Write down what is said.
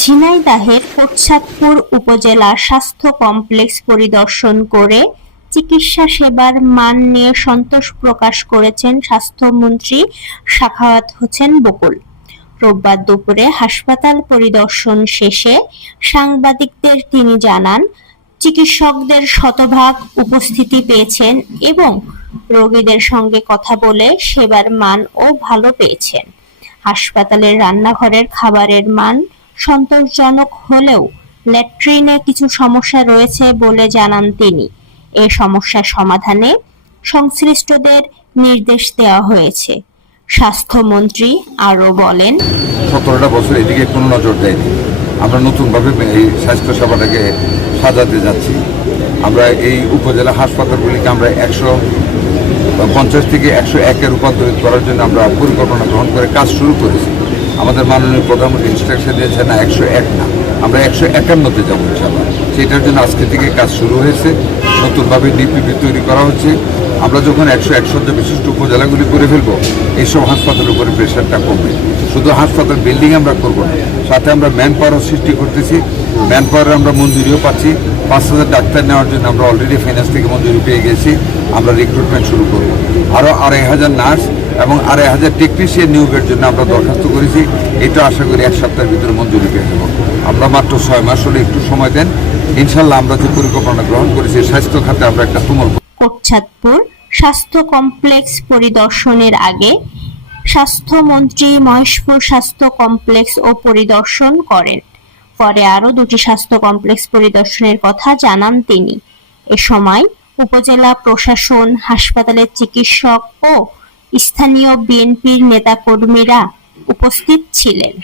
ঝিনাইদহের কোটচাঁদপুর উপজেলা স্বাস্থ্য কমপ্লেক্স পরিদর্শন করে চিকিৎসা সেবার মান নিয়ে সন্তোষ প্রকাশ করেছেন স্বাস্থ্যমন্ত্রী সাখাওয়াত হোসেন বকুল। রোববার দুপুরে হাসপাতাল পরিদর্শন শেষে সাংবাদিকদের তিনি জানান, চিকিৎসকদের শতভাগ উপস্থিতি পেয়েছেন এবং রোগীদের সঙ্গে কথা বলে সেবার মান ও ভালো পেয়েছেন। হাসপাতালের রান্নাঘরের খাবারের মান সন্তোষজনক হলেও ল্যাট্রিনে কিছু সমস্যা রয়েছে বলে জানান তিনি। এ সমস্যার সমাধানে সংশ্লিষ্টদের নির্দেশ দেওয়া হয়েছে। স্বাস্থ্যমন্ত্রী আরও বলেন, 17টা বছর এদিকে কোনো নজর দেয়নি। আমরা নতুনভাবে এই স্বাস্থ্য সেবাটাকে সাজাতে যাচ্ছি। আমরা এই উপজেলা হাসপাতালগুলিকে আমরা 150 থেকে 101-এ রূপান্তরিত করার জন্য আমরা পরিকল্পনা গ্রহণ করে কাজ শুরু করেছি। আমাদের মাননীয় প্রধানমন্ত্রী ইনস্ট্রাকশন দিয়েছে না 101 না, আমরা 151-তে যাবো ইনশাআল্লাহ। সেইটার জন্য আজকে থেকে কাজ শুরু হয়েছে। নতুনভাবে ডিপিপি তৈরি করা হচ্ছে। আমরা যখন 101 শয্যা বিশিষ্ট উপজেলাগুলি করে ফেলবো, এইসব হাসপাতালের উপরে প্রেশারটা কমবে। শুধু হাসপাতাল বিল্ডিং আমরা করবো না, সাথে আমরা ম্যান পাওয়ারও সৃষ্টি করতেছি। ম্যান পাওয়ার আমরা মঞ্জুরিও পাচ্ছি। 5000 ডাক্তার নেওয়ার জন্য আমরা অলরেডি ফাইন্যান্স থেকে মঞ্জুরি পেয়ে গেছি। আমরা রিক্রুটমেন্ট শুরু করব। আরও 2500 নার্স এবং 2500 টেকনিশিয়ান নিয়োগের জন্য আমরা দরখাস্ত করেছি। এটা আশা করি 1 সপ্তাহের ভিতরে মঞ্জুরি পেয়ে যাব। আমরা মাত্র 6 মাস হলে একটু সময় দেন, ইনশাল্লাহ আমরা যে পরিকল্পনা গ্রহণ করেছি স্বাস্থ্য খাতে আমরা একটা তুমুল। কোটচাঁদপুর স্বাস্থ্য কমপ্লেক্স পরিদর্শনের আগে স্বাস্থ্যমন্ত্রী মহেশপুর স্বাস্থ্য কমপ্লেক্স ও পরিদর্শন করেন। পরে আরও 2টি স্বাস্থ্য কমপ্লেক্স পরিদর্শনের কথা জানান তিনি। এ সময় উপজেলা প্রশাসন, হাসপাতালের চিকিৎসক ও স্থানীয় বিএনপির নেতাকর্মীরা উপস্থিত ছিলেন।